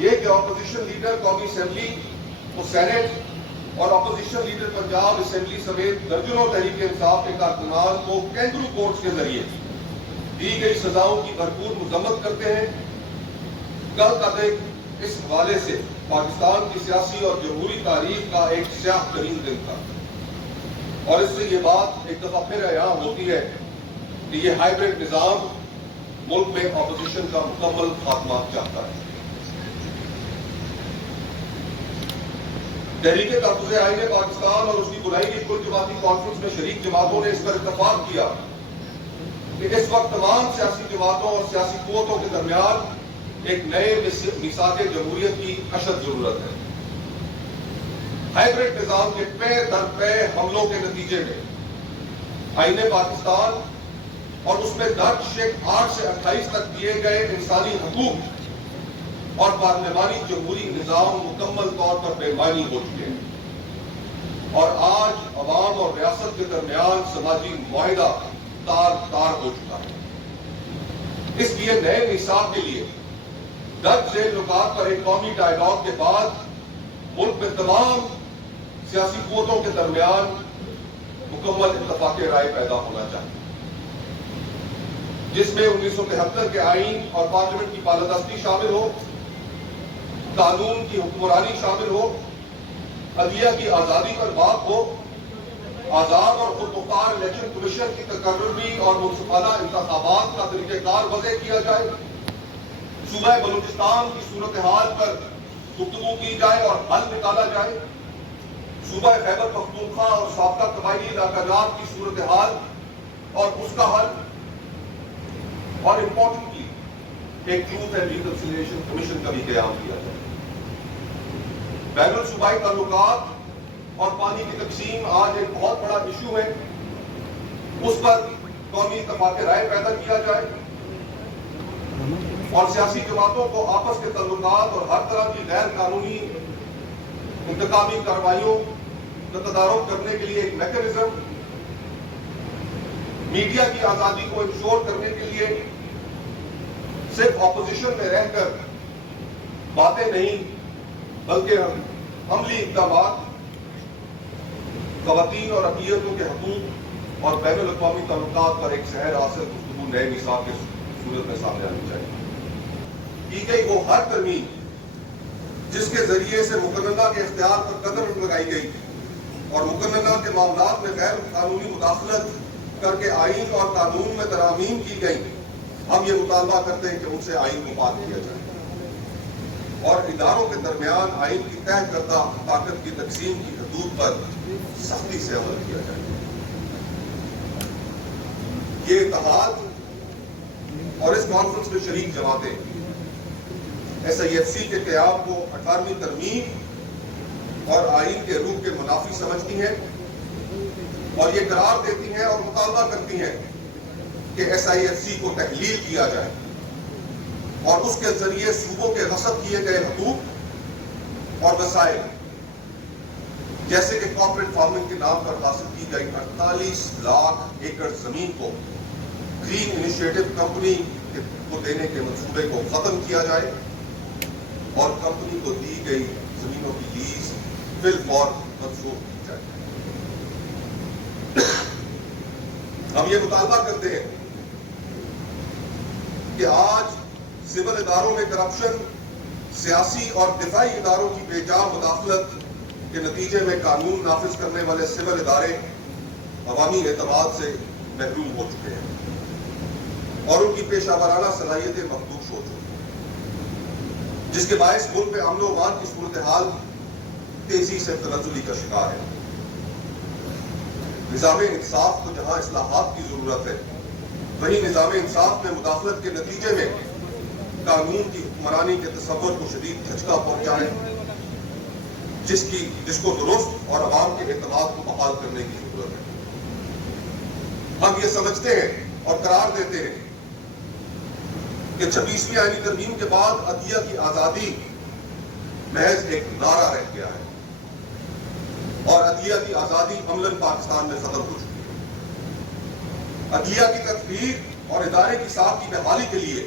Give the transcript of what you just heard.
یہ کہ opposition leader قومی اسمبلی و سینٹ اور اپوزیشن لیڈر پنجاب اسمبلی سمیت درجنوں تحریک انصاف کے کارکنان کو کینگرو کورٹس کے ذریعے دی گئی سزاؤں کی بھرپور مذمت کرتے ہیں۔ کل کا دن اس حوالے سے پاکستان کی سیاسی اور جمہوری تاریخ کا ایک سیاہ ترین دن تھا، اور اس سے یہ بات ایک دفعہ پھر عیاں ہوتی ہے کہ یہ ہائیبرڈ نظام ملک میں اپوزیشن کا مکمل خاتمہ چاہتا ہے۔ تحریک تحفظ آئین پاکستان اور اس کی بنائی گئی کل جماعتی کانفرنس میں شریک جماعتوں نے اس پر اتفاق کیا کہ اس وقت تمام سیاسی جماعتوں اور سیاسی قوتوں کے درمیان ایک نئے میثاق جمہوریت کی اشد ضرورت ہے۔ ہائیبرڈ نظام کے پے در پے حملوں کے نتیجے میں آئین پاکستان اور اس میں درج شیک 8 سے 28 تک دیے گئے انسانی حقوق اور پارلیمانی جمہوری نظام مکمل طور پر بے معنی ہو چکے ہیں، اور آج عوام اور ریاست کے درمیان سماجی معاہدہ تار تار ہو چکا ہے۔ اس لیے نئے میثاق کے لیے درج ذیل نکات پر ایک قومی ڈائیلاگ کے بعد ملک میں تمام سیاسی قوتوں کے درمیان مکمل اتفاق رائے پیدا ہونا چاہیے، جس میں 1973 کے آئین اور پارلیمنٹ کی بالادستی شامل ہو، قانون کی حکمرانی شامل ہو، عدلیہ کی آزادی پر بات ہو، آزاد اور خود مختار الیکشن کمیشن کی تقرری اور منصفانہ انتخابات کا طریقہ کار وضع کیا جائے، صوبہ بلوچستان کی صورتحال پر گفتگو کی جائے اور حل نکالا جائے، صوبہ خیبر پختونخوا اور سابقہ قبائلی علاقہ جات کی صورتحال اور اس کا حل، اور امپورٹنٹلی ایک ٹروتھ اینڈ ریکنسیلیشن کمیشن کا بھی قیام کیا جائے۔ بین الصوبائی تعلقات اور پانی کی تقسیم آج ایک بہت بڑا ایشو ہے، اس پر قومی اتفاق رائے پیدا کیا جائے اور سیاسی جماعتوں کو آپس کے تعلقات اور ہر طرح کی غیر قانونی انتقامی کارروائیوں کا تدارک کرنے کے لیے ایک میکینزم، میڈیا کی آزادی کو انشور کرنے کے لیے صرف اپوزیشن میں رہ کر باتیں نہیں بلکہ عملی اقدامات، خواتین اور اقلیتوں کے حقوق اور بین الاقوامی تعلقات پر ایک سحر حاصل گفتگو نئے میثاق کی صورت میں سامنے آنی چاہیے۔ کی گئی وہ ہر ترمیم جس کے ذریعے سے مقننہ کے اختیار پر قدم لگائی گئی اور مقننہ کے معاملات میں غیر قانونی مداخلت کر کے آئین اور قانون میں ترامیم کی گئی، ہم یہ مطالبہ کرتے ہیں کہ ان سے آئین کو پاک کیا جائے اور اداروں کے درمیان آئین کی طے کردہ طاقت کی تقسیم کی حدود پر سختی سے عمل کیا جائے۔ یہ اتحاد اور اس کانفرنس میں شریک جماعتیں SIFC کے قیام کو 18ویں ترمیم اور آئین کے روح کے منافی سمجھتی ہیں اور یہ قرار دیتی ہیں اور مطالبہ کرتی ہیں کہ SIFC کو تحلیل کیا جائے اور اس کے ذریعے صوبوں کے غصب کیے گئے حقوق اور وسائل جیسے کہ کارپوریٹ فارمنگ کے نام پر حاصل کی گئی 48 لاکھ ایکڑ زمین کو گرین انیشیٹو کمپنی کو دینے کے منصوبے کو ختم کیا جائے اور کمپنی کو دی گئی زمینوں کی لیز فی الفور منسوخ کی جائے۔ ہم یہ مطالبہ کرتے ہیں کہ آج سول اداروں میں کرپشن، سیاسی اور دفاعی اداروں کی بے جا مداخلت کے نتیجے میں قانون نافذ کرنے والے سول ادارے عوامی اعتماد سے محروم ہو چکے ہیں اور ان کی پیشہ ورانہ صلاحیتیں مخدوش ہو چکی ہیں، جس کے باعث ملک میں امن و امان کی صورتحال تیزی سے تنزلی کا شکار ہے۔ نظام انصاف کو جہاں اصلاحات کی ضرورت ہے، وہیں نظام انصاف میں مداخلت کے نتیجے میں قانون کی حکمرانی کے تصور کو شدید دھچکا پہنچا ہے، جس کو درست اور عوام کے اعتماد کو بحال کرنے کی ضرورت ہے۔ ہم یہ سمجھتے ہیں اور قرار دیتے ہیں کہ 26ویں آئینی ترمیم کے بعد عدلیہ کی آزادی محض ایک نعرہ رہ گیا ہے اور عدلیہ کی آزادی عملاً پاکستان میں ختم ہو چکی ہے۔ عدلیہ کی تطہیر اور ادارے کی ساخت کی بحالی کے لیے